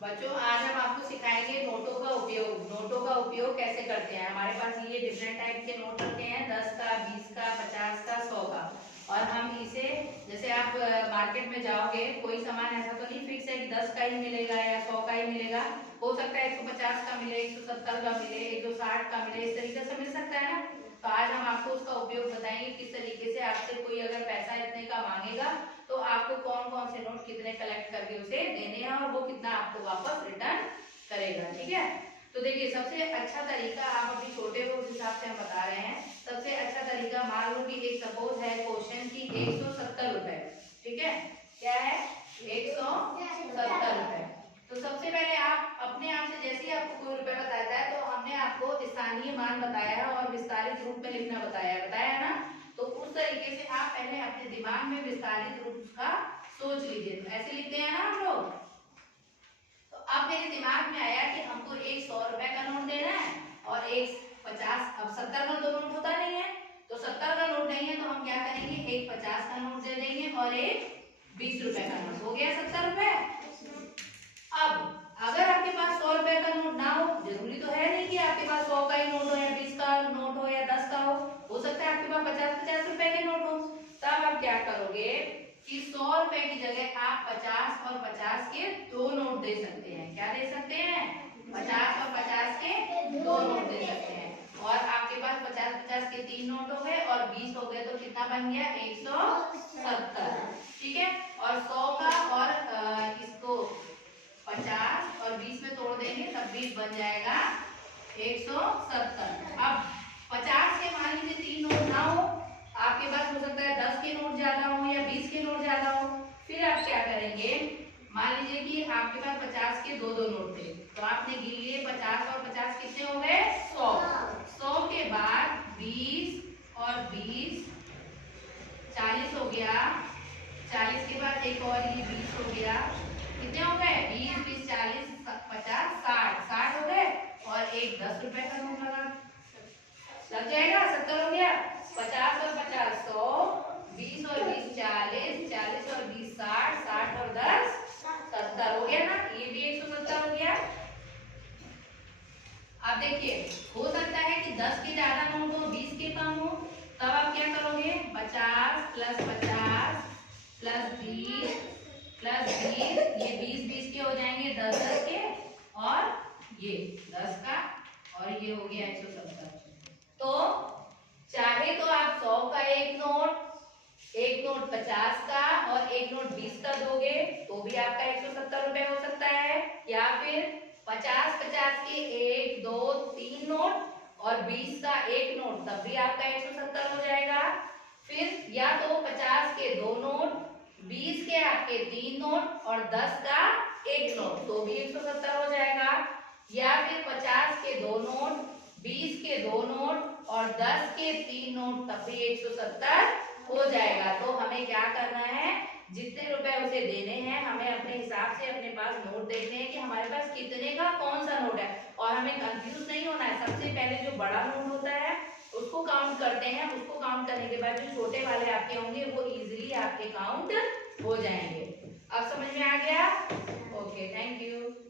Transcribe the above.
बच्चों आज हम आपको सिखाएंगे नोटों का उपयोग। नोटों का उपयोग कैसे करते हैं। हमारे पास ये डिफरेंट टाइप के नोट रखे हैं, 10 का, 20 का, 50 का, 100 का। और हम इसे, जैसे आप मार्केट में जाओगे, कोई सामान ऐसा तो नहीं फिक्स है कि 10 का ही मिलेगा या 100 का ही मिलेगा। हो सकता है 150 का मिले, 170 का मिले, 160 का मिले, इस तरीके से मिल सकता है ना। तो आज हम आपको उसका उपयोग बताएंगे, किस तरीके से आपसे कोई अगर पैसा इतने का मांगेगा तो आपको कौन कौन से नोट कितने कलेक्ट करके उसे देने हैं और वो कितना आपको वापस रिटर्न करेगा। ठीक है, तो देखिए सबसे अच्छा तरीका, आप अभी छोटे हो उस हिसाब से हम बता रहे हैं। सबसे अच्छा तरीका, मान लो कि एक सपोज है क्वेश्चन की 170 रुपए। ठीक है, क्या है, 170 रुपए। तो सबसे पहले आप अपने आप से, जैसे ही आपको कोई रुपए बताता है तो हमने आपको स्थानीय मान बताया है और विस्तारित रूप में लिखना बताया ना। तो उस तरीके से आप पहले अपने दिमाग में विस्तारित रूप का सोच लीजिए। तो ऐसे लिखते हैं ना हम लोग। तो अब मेरे दिमाग में आया कि हमको एक 100 रुपए का नोट देना है और एक 50। अब 70 का तो नोट होता नहीं है, तो 70 का नोट नहीं है तो हम क्या करेंगे, एक 50 का नोट दे देंगे और एक 20 रुपए का नोट। हो गया 70 रुपए। अब अगर आपके पास 100 रुपए का नोट ना हो, जरूरी तो है नहीं कि आपके पास 100 का ही नोट हो या 20 का नोट हो या 10 का हो सकता है आपके पास 50-50 रुपए के नोट हो। तब आप क्या करोगे कि 100 रुपए की जगह आप 50 और 50 के दो नोट दे सकते हैं। क्या दे सकते हैं, 50 और 50 के दो नोट दे सकते हैं। और आपके पास 50-50 के 3 नोट हो गए और 20 हो गए, तो कितना बन गया, 170। ठीक है, और 100 का और इसको 50 और 20 में तोड़ देंगे तब 20 बन जाएगा 170। अब 50 के मान लीजिए 3 नोट ना हो, आपके पास हो सकता है 10 के नोट ज्यादा हो या 20 के नोट ज्यादा हो। फिर आप क्या करेंगे, मान लीजिए कि आपके पास 50 के दो दो नोट थे, तो आपने गिन लिए 50 और 50 कितने हो गए, 100। 100 के बाद 20 और 20 40 हो गया। 40 के बाद एक और ये 20 हो गया। कितने हो गए, 20 20 40 50 60 60 हो गए। और एक 10 रुपए का नोट लग जाएगा, 70 हो गया। 50 और 50 100, 20 और 20 40, 40 और 20 60, 60 और 10 70 हो गया ना। ये भी 170 हो गया। अब देखिए, हो सकता है कि 10 के ज्यादा नोट हो, 20 के कम हो, तब आप क्या करोगे, 50 प्लस 50 प्लस 20 प्लस 20, ये 20 20 के हो जाएंगे 10 10 के, और ये 10 का, और ये हो गया 170। तो चाहे तो आप 100 का एक नोट 50 का और एक नोट 20 का दोगे तो भी आपका 170 रुपए हो सकता है, या फिर 50-50 के एक दो तीन नोट और 20 का एक नोट, तब भी आपका 170 हो जाएगा। फिर या तो 50 के दो नोट, 20 के आपके तीन नोट और 10 का एक नोट, तो भी 170 हो जाएगा। या फिर 50 के दो नोट, 20 के दो नोट और 10 के तीन नोट, तब भी 170 हो जाएगा। तो हमें क्या करना है, जितने रुपए उसे देने हैं, हमें अपने हिसाब से अपने पास नोट देखने हैं कि हमारे पास कितने का कौन सा नोट है। और हमें कंफ्यूज नहीं होना है। सबसे पहले जो बड़ा नोट होता है उसको काउंट करते हैं, उसको काउंट करने के बाद जो छोटे वाले आपके होंगे वो इजीली आपके काउंट हो जाएंगे। अब समझ में आ गया। Okay, thank you.